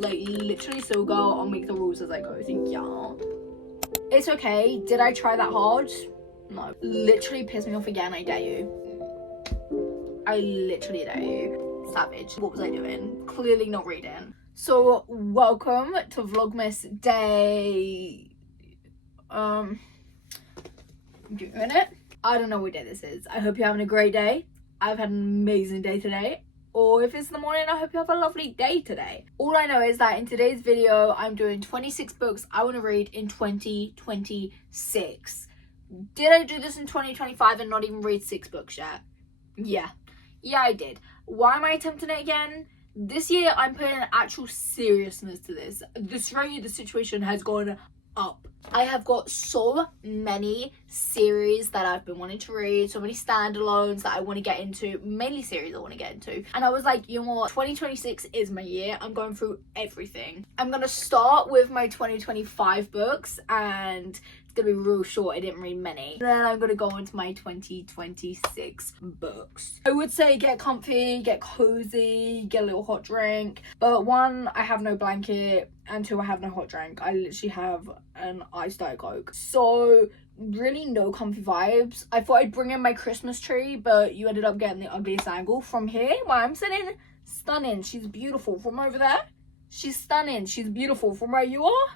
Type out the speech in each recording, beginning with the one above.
Like, literally so girl, I'll make the rules as I go. Thank ya. It's okay. Did I try that hard? No. Literally pissed me off again. I dare you. I literally dare you. Savage. What was I doing? Clearly not reading. So, welcome to Vlogmas day... doing it. I don't know what day this is. I hope you're having a great day. I've had an amazing day today. Or if it's the morning, I hope you have a lovely day today. All I know is that in today's video, I'm doing 26 books I want to read in 2026. Did I do this in 2025 and not even read 6 books yet? Yeah, I did. Why am I attempting it again? This year, I'm putting an actual seriousness to this. The situation has gone up. I have got so many series that I've been wanting to read, so many standalones that I want to get into, mainly series I want to get into, and I was like, you know what, 2026 is my year. I'm going through everything. I'm gonna start with my 2025 books, and it's gonna be real short. I didn't read many. Then I'm gonna go into my 2026 books. I would say get comfy, get cozy, get a little hot drink, but 1, I have no blanket, and 2, I have no hot drink. I literally have an iced Diet Coke. So really no comfy vibes. I thought I'd bring in my Christmas tree, but you ended up getting the ugliest angle. From here where I'm sitting, stunning. She's beautiful. From over there, she's stunning. She's beautiful. From where you are,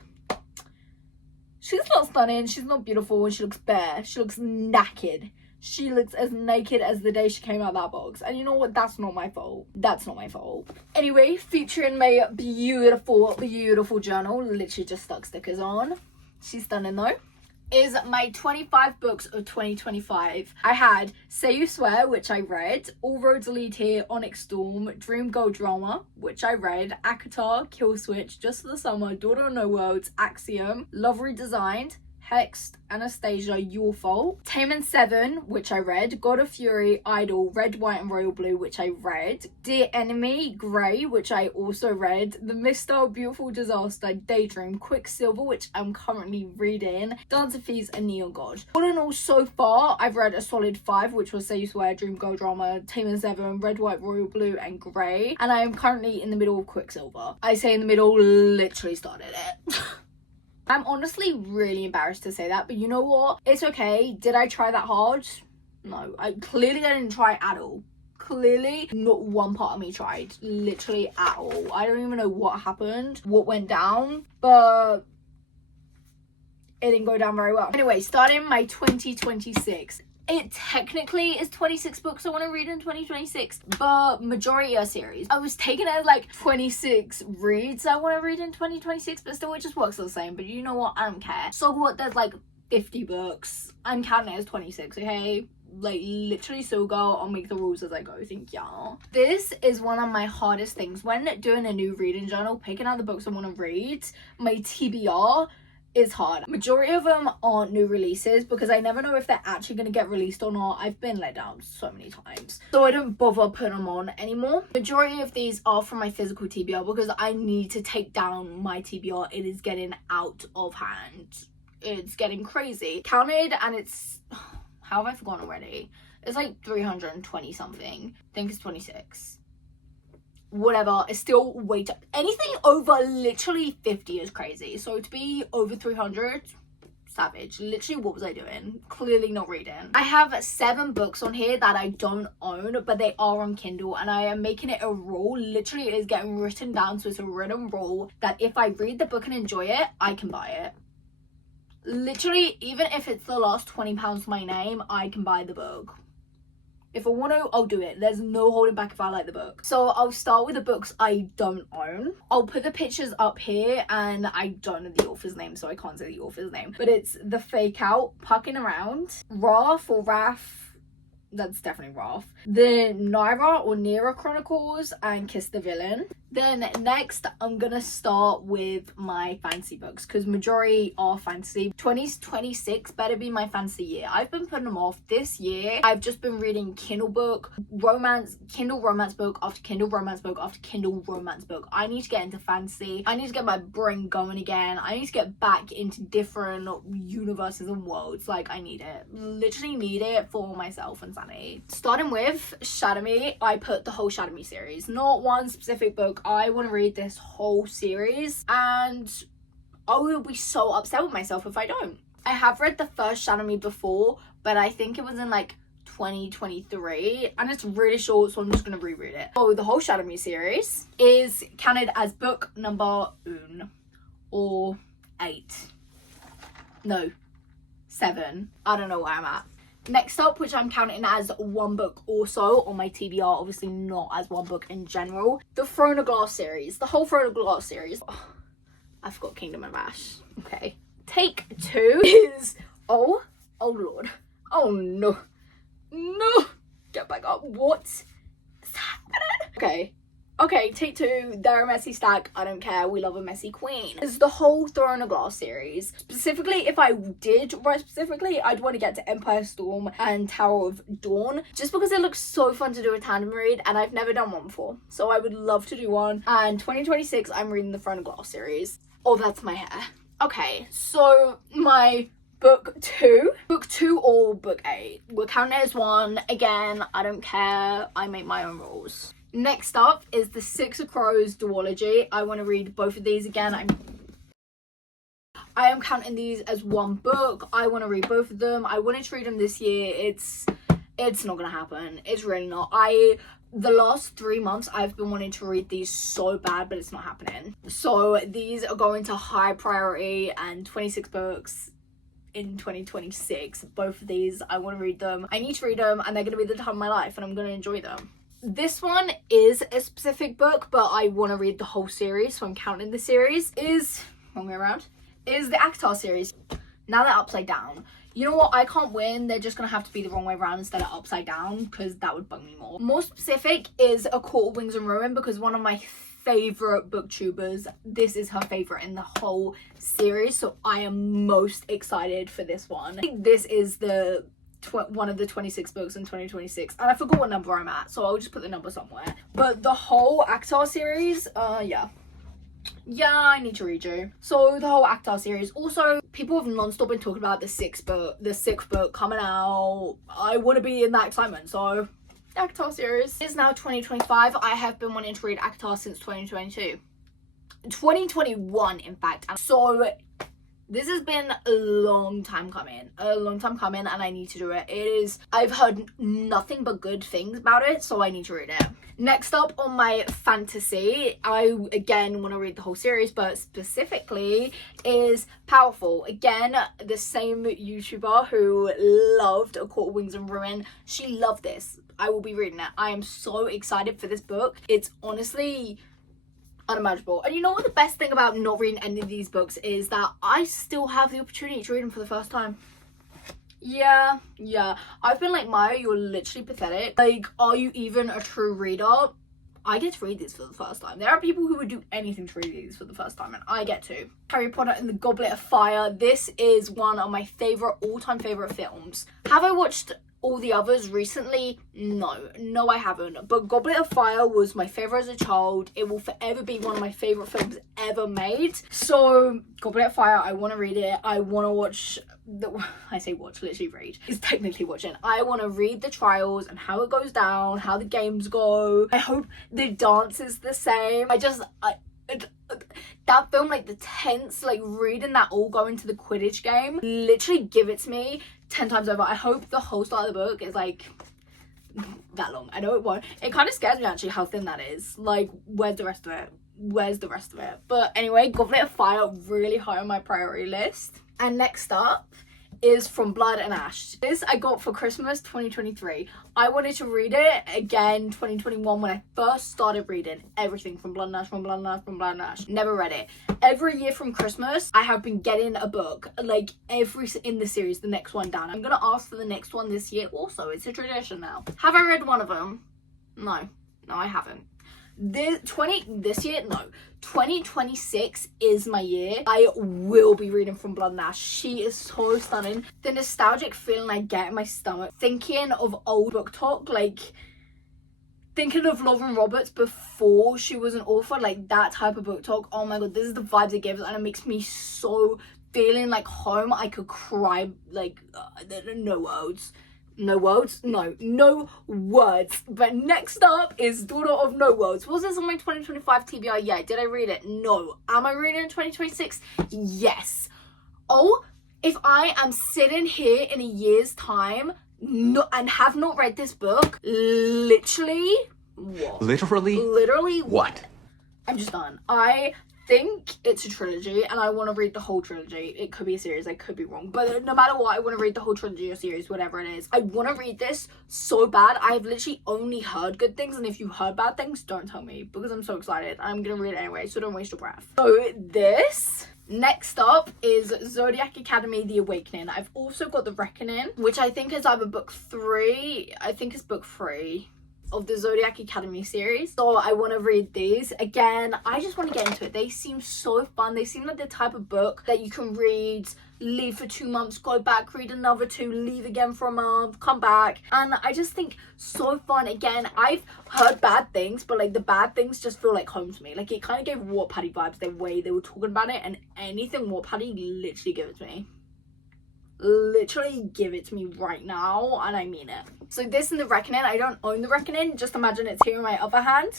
she's not stunning, she's not beautiful, and she looks bare. She looks knackered. She looks as naked as the day she came out of that box. And you know what? That's not my fault. That's not my fault. Anyway, featuring my beautiful, beautiful journal. Literally just stuck stickers on. She's stunning though. Is my 25 books of 2025. I had Say You Swear, which I read, All Roads Lead Here, Onyx Storm, Dream Girl Drama, which I read, Akatar, Kill Switch, Just for the Summer, Daughter of No Worlds, Axiom, Love Redesigned, Hexed, Anastasia, Your Fault, Tame and 7, which I read, God of Fury, Idol, Red, White and Royal Blue, which I read, Dear Enemy, Grey, which I also read, The Misstyle, Beautiful Disaster, Daydream, Quicksilver, which I'm currently reading, Dance of Thieves and Neon God. All in all, so far, I've read a solid 5, which was Say You Swear, Dream Girl Drama, Tame and 7, Red, White, Royal Blue and Grey, and I am currently in the middle of Quicksilver. I say in the middle, literally started it. I'm honestly really embarrassed to say that, but you know what? It's okay. Did I try that hard? No, I didn't try at all. Clearly, not one part of me tried. Literally at all. I don't even know what happened, what went down, but it didn't go down very well. Anyway, starting my 2026. It technically is 26 books I want to read in 2026, but majority are series. I was taking it as like 26 reads I want to read in 2026, but still it just works the same. But you know what? I don't care. So what? There's like 50 books. I'm counting it as 26, okay? Like literally, so girl, I'll make the rules as I go. Thank y'all. This is one of my hardest things when doing a new reading journal, picking out the books I want to read. My TBR is hard. Majority of them aren't new releases because I never know if they're actually going to get released or not. I've been let down so many times, so I don't bother putting them on anymore. Majority of these are from my physical TBR because I need to take down my TBR. It is getting out of hand. It's getting crazy. Counted and it's, how have I forgotten already? It's like 320 something. I think it's 26. Whatever, it's still way too, anything over literally 50 is crazy. So to be over 300, savage. Literally, what was I doing? Clearly not reading. I have 7 books on here that I don't own, but they are on Kindle, and I am making it a rule. Literally, it is getting written down, so it's a written rule that if I read the book and enjoy it, I can buy it. Literally, even if it's the last £20 to my name, I can buy the book. If I want to, I'll do it. There's no holding back if I like the book. So I'll start with the books I don't own. I'll put the pictures up here, and I don't know the author's name, so I can't say the author's name. But it's The Fake Out, Pucking Around, Wrath or Wrath. That's definitely Wrath. The Naira or Nira Chronicles, and Kiss the Villain. Then next, I'm gonna start with my fantasy books because majority are fantasy. 2026 better be my fantasy year. I've been putting them off this year. I've just been reading Kindle book, romance, Kindle romance book after Kindle romance book after Kindle romance book. I need to get into fantasy. I need to get my brain going again. I need to get back into different universes and worlds. Like, I need it. Literally need it for myself and sanity. Starting with Shadow Me, I put the whole Shadow Me series. Not one specific book I want to read this whole series, and I will be so upset with myself if I don't. I have read the first Shadow Me before, but I think it was in like 2023, and it's really short, so I'm just gonna reread it. So the whole Shadow Me series is counted as book number 1 or 8. No, 7. I don't know where I'm at. Next up, which I'm counting as one book also on my TBR, obviously not as one book in general, the Throne of Glass series. The whole Throne of Glass series. Oh, I forgot Kingdom of Ash. Okay. Take 2 is... Oh lord. Oh no. No. Get back up. What's happening? Okay, take 2. They're a messy stack. I don't care. We love a messy queen. It's the whole Throne of Glass series. Specifically, if I did write specifically, I'd want to get to Empire Storm and Tower of Dawn, just because it looks so fun to do a tandem read, and I've never done one before. So I would love to do one. And 2026, I'm reading the Throne of Glass series. Oh, that's my hair. Okay, so my book 2 or book 8. We're counting it as one. Again, I don't care. I make my own rules. Next up is the Six of Crows duology. I want to read both of these again. I am counting these as one book. I want to read both of them. I wanted to read them this year. It's not gonna happen. It's really not. The last 3 months I've been wanting to read these so bad, but it's not happening. So these are going to high priority, and 26 books in 2026. Both of these, I want to read them. I need to read them, and they're going to be the time of my life, and I'm going to enjoy them. This one is a specific book, but I want to read the whole series, so I'm counting the series. Wrong way around. Is the ACOTAR series. Now they're upside down. You know what? I can't win. They're just going to have to be the wrong way around instead of upside down, because that would bug me more. More specific is A Court of Wings and Ruin, because one of my favorite booktubers, this is her favorite in the whole series, so I am most excited for this one. I think this is the one of the 26 books in 2026, and I forgot what number I'm at, so I'll just put the number somewhere. But the whole ACOTAR series, yeah, I need to read you. So the whole ACOTAR series. Also, people have non-stop been talking about the sixth book coming out. I want to be in that excitement, so ACOTAR series. It is now 2025. I have been wanting to read ACOTAR since 2022. 2021, in fact. So this has been a long time coming, and I need to do it. I've heard nothing but good things about it, so I need to read it. Next up on my fantasy, I again want to read the whole series, but specifically is Powerful. Again, the same YouTuber who loved A Court of Wings and Ruin. She loved this. I will be reading it. I am so excited for this book. It's honestly unimaginable. And you know what the best thing about not reading any of these books is? That I still have the opportunity to read them for the first time. Yeah. I've been like, Maya, you're literally pathetic. Like, are you even a true reader? I get to read these for the first time. There are people who would do anything to read these for the first time, and I get to. Harry Potter and the Goblet of Fire. This is one of my all-time favorite films. Have I watched all the others recently? No, I haven't. But Goblet of Fire was my favorite as a child. It will forever be one of my favorite films ever made. So Goblet of Fire, I want to read it. I want to watch I say watch, literally read. It's technically watching. I want to read the trials and how it goes down, how the games go. I hope the dance is the same. That film, like the tense, like reading that all go into the Quidditch game, literally give it to me 10 times over. I hope the whole start of the book is like that long. I know it won't. It kind of scares me actually how thin that is. Like, where's the rest of it? But anyway, Goblet of Fire, really high on my priority list. And next up is From Blood and Ash. This I got for Christmas 2023. I wanted to read it again 2021 when I first started reading everything from Blood and Ash. Never read it. Every year from Christmas, I have been getting a book, like in the series, the next one down. I'm gonna ask for the next one this year also. It's a tradition now. Have I read one of them? No, I haven't. 2026 is my year. I will be reading From Blood and Ash. She is so stunning. The nostalgic feeling I get in my stomach thinking of old book talk, like thinking of Lauren Roberts before she was an author, like that type of book talk. Oh my god, this is the vibes it gives, and it makes me so feeling like home. I could cry, like no words. No words? No words. But next up is Daughter of No Words. Was this on my 2025 TBR? Yeah. Did I read it? No. Am I reading it in 2026? Yes. Oh, if I am sitting here in a year's time and have not read this book, literally what? Literally what? I'm just done. I think it's a trilogy and I want to read the whole trilogy. It could be a series, I could be wrong, but no matter what, I want to read the whole trilogy or series, whatever it is. I want to read this so bad. I have literally only heard good things, and if you heard bad things, don't tell me, because I'm so excited. I'm gonna read it anyway, so don't waste your breath. So this next up is Zodiac Academy The Awakening. I've also got The Reckoning, which I think is either book 3, I think it's book 3 of the Zodiac Academy series. So I want to read these. Again, I just want to get into it. They seem so fun. They seem like the type of book that you can read, leave for 2 months, go back, read another 2, leave again for a month, come back. And I just think so fun. Again, I've heard bad things, but like the bad things just feel like home to me. Like it kind of gave Wattpaddy vibes, the way they were talking about it, and anything Wattpaddy, literally give it to me. Literally give it to me right now, and I mean it. So this and The Reckoning, I don't own The Reckoning, just imagine it's here in my other hand,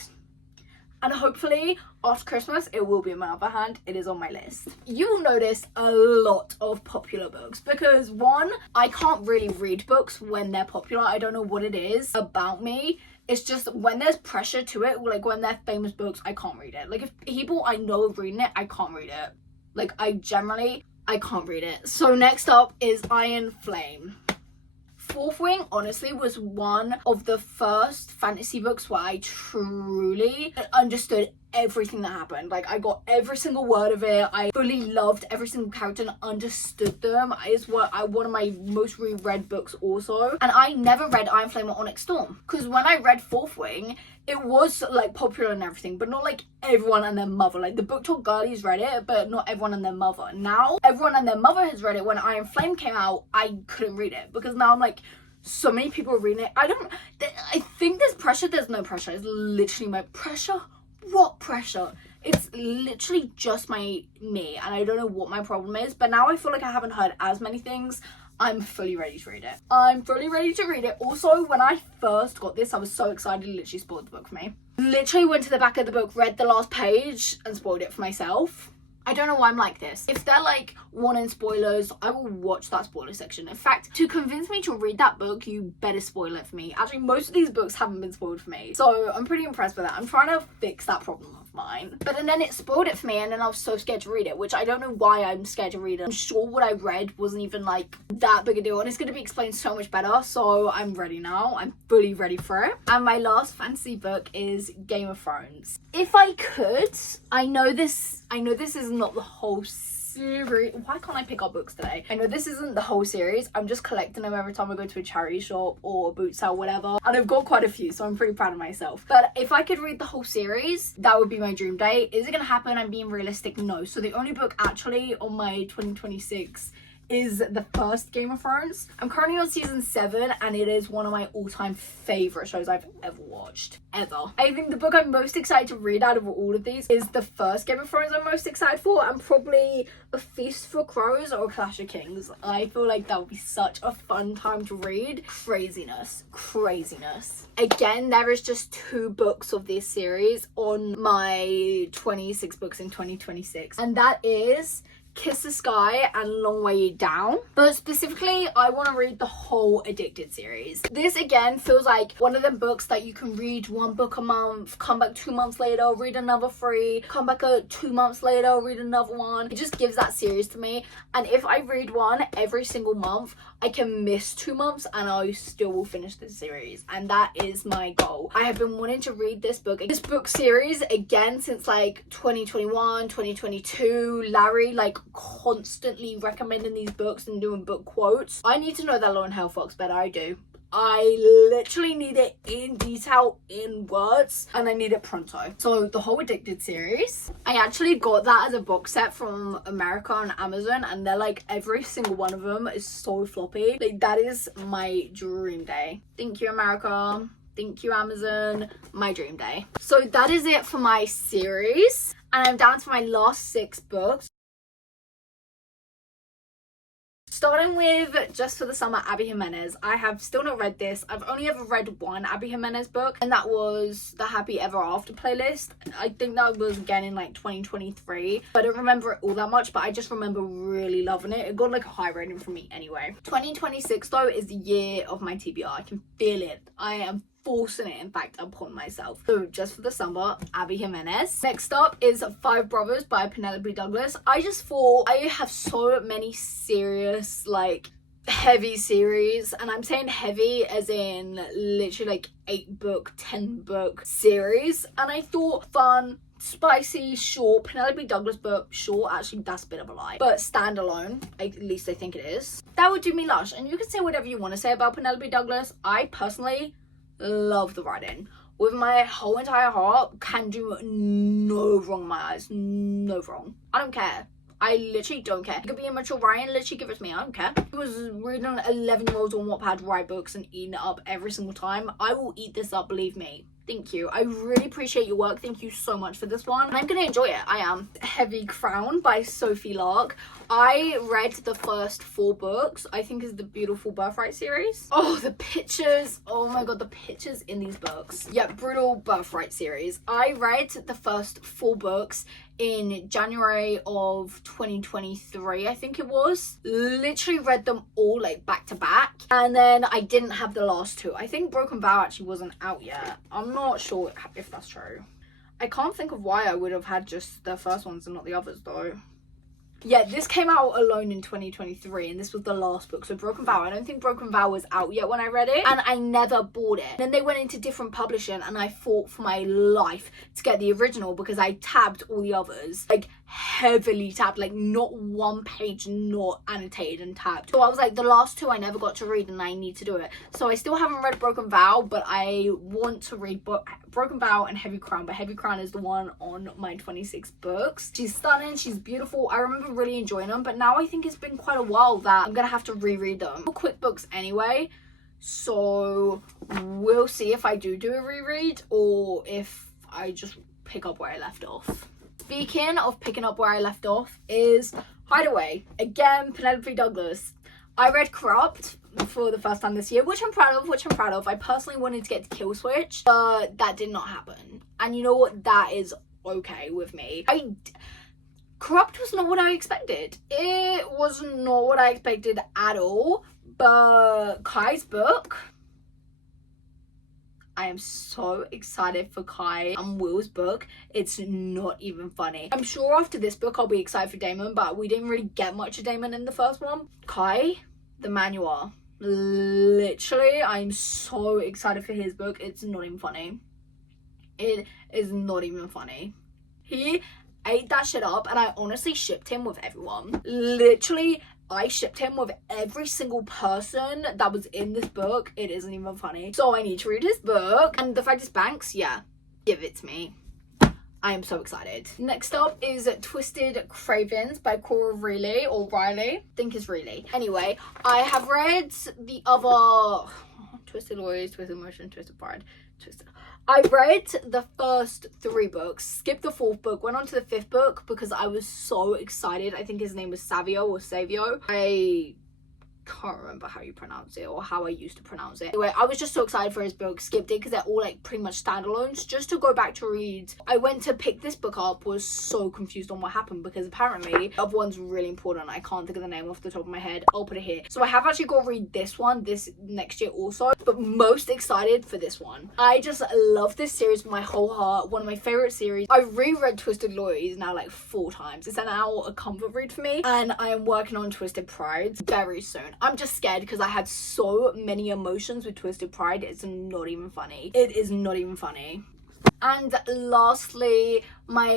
and hopefully after Christmas it will be in my other hand. It is on my list. You will notice a lot of popular books because, one, I can't really read books when they're popular. I don't know what it is about me. It's just when there's pressure to it, like when they're famous books, I can't read it. Like if people I know are reading it, I can't read it. Like I can't read it. So next up is Iron Flame. Fourth Wing, honestly, was one of the first fantasy books where I truly understood everything that happened. Like, I got every single word of it. I fully loved every single character and understood them. It's one of my most reread books also. And I never read Iron Flame or Onyx Storm, because when I read Fourth Wing, it was like popular and everything, but not like everyone and their mother. Like the book talk girlies read it, but not everyone and their mother. Now everyone and their mother has read it. When Iron Flame came out, I couldn't read it because now I'm like, so many people are reading it. I think there's pressure. There's no pressure. It's literally my pressure. What pressure? It's literally just me, and I don't know what my problem is, but now I feel like I haven't heard as many things. I'm fully ready to read it. Also, when I first got this, I was so excited. It literally spoiled the book for me. Literally went to the back of the book, read the last page, and spoiled it for myself. I don't know why I'm like this. If they're like wanting spoilers, I will watch that spoiler section. In fact, to convince me to read that book, you better spoil it for me. Actually, most of these books haven't been spoiled for me, so I'm pretty impressed with that. I'm trying to fix that problem of mine. But then it spoiled it for me, and then I was so scared to read it, which I don't know why I'm scared to read it. I'm sure what I read wasn't even like that big a deal, and it's going to be explained so much better, so I'm ready now. I'm fully ready for it. And my last fantasy book is Game of Thrones. If I could, I know this is not the whole series. Why can't I pick up books today? I know this isn't the whole series. I'm just collecting them every time I go to a charity shop or a boot sale, whatever. And I've got quite a few, so I'm pretty proud of myself. But if I could read the whole series, that would be my dream day. Is it gonna happen? I'm being realistic. No. So the only book actually on my 2026 is the first Game of Thrones. I'm currently on season 7, and it is one of my all-time favorite shows I've ever watched. Ever. I think the book I'm most excited to read out of all of these is the first Game of Thrones I'm most excited for, and probably A Feast for Crows or Clash of Kings. I feel like that would be such a fun time to read. Craziness. Again, there is just 2 books of this series on my 26 books in 2026, and that is Kiss the Sky and Long Way Down. But specifically, I want to read the whole Addicted series. This again feels like one of them books that you can read 1 book a month, come back 2 months later, read another 3, come back 2 months later, read another 1. It just gives that series to me, and if I read one every single month, I can miss 2 months and I still will finish this series, and that is my goal. I have been wanting to read this book series again since like 2021, 2022. Larry like constantly recommending these books and doing book quotes. I need to know that Lauren Hill Fox better. I do. I literally need it in detail, in words, and I need it pronto. So the whole Addicted series, I actually got that as a box set from America on Amazon, and they're like, every single one of them is so floppy. Like, that is my dream day. Thank you, America. Thank you, Amazon. My dream day. So that is it for my series, and I'm down to my last 6 books. Starting with Just for the Summer, Abby Jimenez. I have still not read this. I've only ever read one Abby Jimenez book, and that was the Happy Ever After playlist. I think that was again in like 2023. I don't remember it all that much, but I just remember really loving it. It got like a high rating from me anyway. 2026 though is the year of my TBR. I can feel it. I am forcing it, in fact, upon myself. So Just for the Summer, Abby Jimenez. Next up is Five Brothers by Penelope Douglas. I just thought I have so many serious, like, heavy series, and I'm saying heavy as in literally like 8-book, 10-book series, and I thought fun, spicy, short, Penelope Douglas book, short, actually that's a bit of a lie, but standalone, at least I think it is. That would do me lush, and you can say whatever you want to say about Penelope Douglas. I personally love the writing with my whole entire heart. Can do no wrong in my eyes, no wrong. I don't care. I literally don't care. It could be immature writing, literally give it to me, I don't care. I was reading 11-year-olds on Wattpad write books and eating it up every single time. I will eat this up, believe me. Thank you. I really appreciate your work. Thank you so much for this one. And I'm gonna enjoy it. I am. Heavy Crown by Sophie Lark. I read the first 4 books. I think is the Beautiful Birthright series. Oh, the pictures. Oh my god, the pictures in these books. Yeah, Brutal Birthright series. I read the first 4 books in January of 2023, I think it was. Literally read them all like back to back, and then I didn't have the last 2. I think Broken Vow actually wasn't out yet. I'm not sure if that's true. I can't think of why I would have had just the first ones and not the others though. Yeah, this came out alone in 2023, and this was the last book. So Broken Vow, I don't think Broken Vow was out yet when I read it, and I never bought it. Then they went into different publishing, and I fought for my life to get the original because I tabbed all the others, like heavily tabbed, like not one page not annotated and tabbed. So I was like, the last 2 I never got to read, and I need to do it. So I still haven't read Broken Vow, but I want to read Broken Vow and Heavy Crown, but Heavy Crown is the one on my 26 books. She's stunning, she's beautiful. I remember really enjoying them, but now I think it's been quite a while that I'm gonna have to reread them. They're quick books anyway, so we'll see if I do a reread or if I just pick up where I left off. Speaking of picking up where I left off is Hideaway. Again, Penelope Douglas. I read Corrupt for the first time this year, which I'm proud of. I personally wanted to get to Kill Switch, but that did not happen. And you know what? That is okay with me. Corrupt was not what I expected. It was not what I expected at all. But Kai's book, I am so excited for Kai and Will's book. It's not even funny. I'm sure after this book I'll be excited for Damon, but we didn't really get much of Damon in the first one. Kai, the manual. Literally, I'm so excited for his book. It's not even funny. It is not even funny. He ate that shit up, and I honestly shipped him with everyone. Literally, I shipped him with every single person that was in this book. It isn't even funny. So I need to read his book. And the fact it's Banks, yeah, give it to me. I am so excited. Next up is Twisted Cravens by Cora Riley, or Riley. I think it's Riley. Anyway, I have read the other Twisted Lawyers, Twisted Emotion, Twisted Pride, Twisted. I read the first 3 books, skipped the 4th book, went on to the 5th book because I was so excited. I think his name was Savio or Savio. I can't remember how you pronounce it or how I used to pronounce it. Anyway, I was just so excited for his book, skipped it because they're all like pretty much standalones. Just to go back to read, I went to pick this book up, was so confused on what happened because apparently the other one's really important. I can't think of the name off the top of my head. I'll put it here. So I have actually got to read this one this next year also, but most excited for this one. I just love this series with my whole heart. One of my favorite series. I reread Twisted Loyalties now like 4 times. It's now a comfort read for me, and I am working on Twisted Prides very soon. I'm just scared because I had so many emotions with Twisted Pride. It's not even funny. It is not even funny. And lastly, my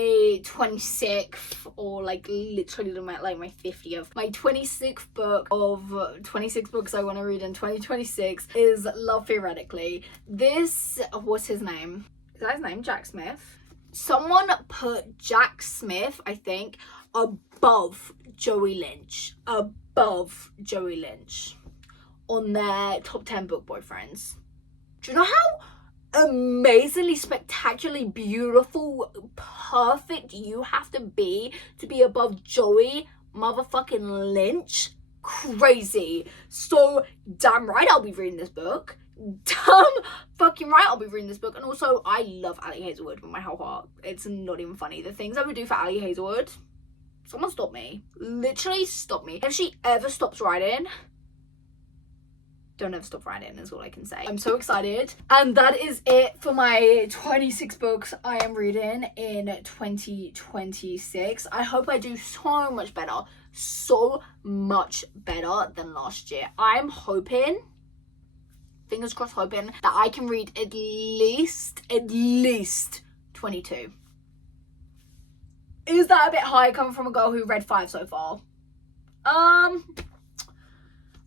26th, or like literally like my 50th, my 26th book of 26 books I want to read in 2026 is Love Theoretically. This, what's his name? Is that his name? Jack Smith? Someone put Jack Smith, I think, above Joey Lynch. Above Joey Lynch on their top 10 book boyfriends. Do you know how amazingly, spectacularly beautiful, perfect you have to be above Joey motherfucking Lynch? crazy. So damn right I'll be reading this book. Damn fucking right I'll be reading this book. And also, I love Ali Hazelwood with my whole heart. It's not even funny. The things I would do for Ali Hazelwood, someone stop me. Literally stop me. If she ever stops writing, don't ever stop writing is all I can say. I'm so excited. And that is it for my 26 books I am reading in 2026. I hope I do so much better than last year. I'm hoping, fingers crossed, hoping that I can read at least 22. Is that a bit high coming from a girl who read 5 so far?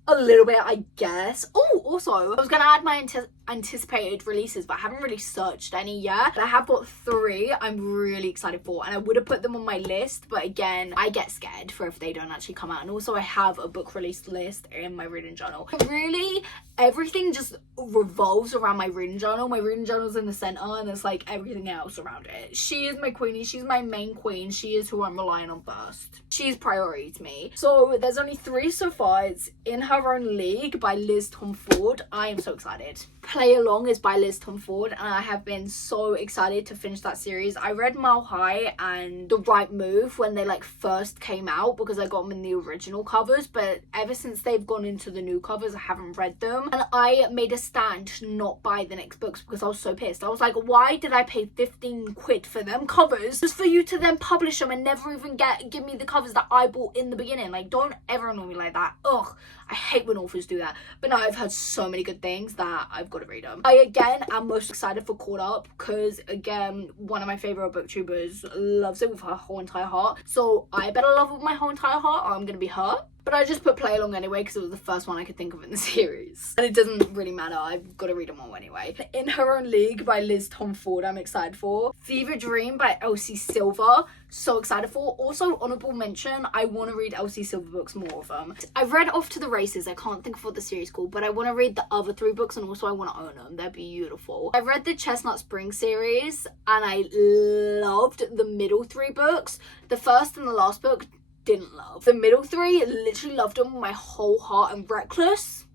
A little bit, I guess. Oh, also, I was gonna add my anticipated releases, but I haven't really searched any yet. But I have got 3 I'm really excited for, and I would have put them on my list, but again, I get scared for if they don't actually come out. And also, I have a book release list in my reading journal. Really, everything just revolves around my reading journal. My reading journal's in the center, and there's like everything else around it. She is my queenie. She's my main queen. She is who I'm relying on first. She's priority to me. So there's only 3 so far. It's In Her Own League by Liz Tom Ford. I am so excited. Play Along is by Liz Tom Ford, and I have been so excited to finish that series. I read Mile High and The Right Move when they like first came out because I got them in the original covers, but ever since they've gone into the new covers, I haven't read them. And I made a stand to not buy the next books because I was so pissed. I was like, why did I pay 15 quid for them covers just for you to then publish them and never even give me the covers that I bought in the beginning? Like, don't ever annoy me like that. Ugh, I hate when authors do that. But now I've heard so many good things that I've got to read them. I again am most excited for Caught Up because again, one of my favorite booktubers loves it with her whole entire heart. So I better love it with my whole entire heart or I'm gonna be hurt. But I just put Play Along anyway because it was the first one I could think of in the series. And it doesn't really matter, I've got to read them all anyway. In Her Own League by Liz Tom Ford, I'm excited for. Fever Dream by Elsie Silver, so excited for. Also, honorable mention, I want to read Elsie Silver books, more of them. I've read Off to the Races, I can't think of what the series is called, but I want to read the other 3 books and also I want to own them, they're beautiful. I read the Chestnut Spring series and I loved the middle 3 books. The first and the last book, didn't love. The middle 3, literally loved them with my whole heart. And Reckless,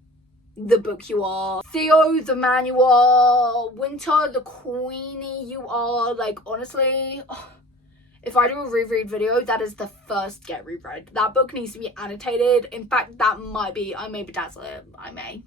the book you are. Theo, the man you are. Winter, the queenie you are. Like, honestly, if I do a reread video, that is the first get reread. That book needs to be annotated. In fact, that might be, I may bedazzle it. I may.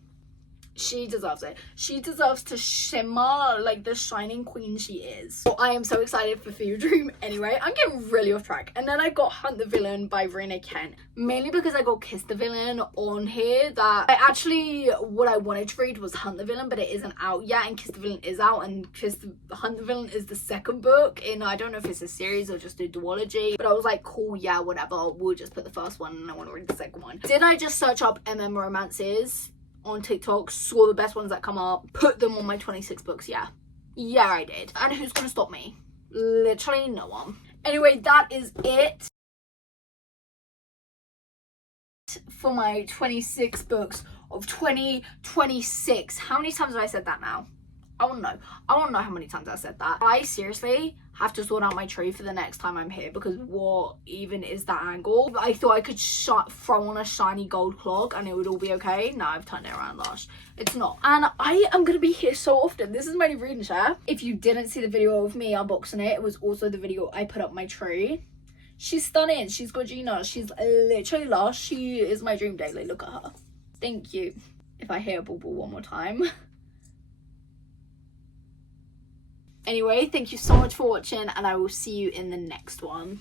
She deserves it. She deserves to shimmer like the shining queen she is. So I am so excited for Fever Dream. Anyway, I'm getting really off track. And then I got Hunt the Villain by Rena Kent. Mainly because I got Kiss the Villain on here. That I actually, what I wanted to read was Hunt the Villain, but it isn't out yet. And Kiss the Villain is out. And Hunt the Villain is the second book in, I don't know if it's a series or just a duology. But I was like, cool, yeah, whatever. We'll just put the first one and I want to read the second one. Did I just search up romances on TikTok, saw the best ones that come up, put them on my 26 books? Yeah, I did. And who's gonna stop me? Literally no one. Anyway, that is it for my 26 books of 2026. How many times have I said that now? I want to know how many times I said that. I seriously have to sort out my tree for the next time I'm here because what even is that angle? I thought I could throw on a shiny gold clock and it would all be okay. No, I've turned it around, Lush. It's not. And I am going to be here so often. This is my new reading chair. If you didn't see the video of me unboxing it, it was also the video I put up my tree. She's stunning. She's Gorgina. She's literally Lush. She is my dream daily. Look at her. Thank you. If I hear a bubble one more time. Anyway, thank you so much for watching and I will see you in the next one.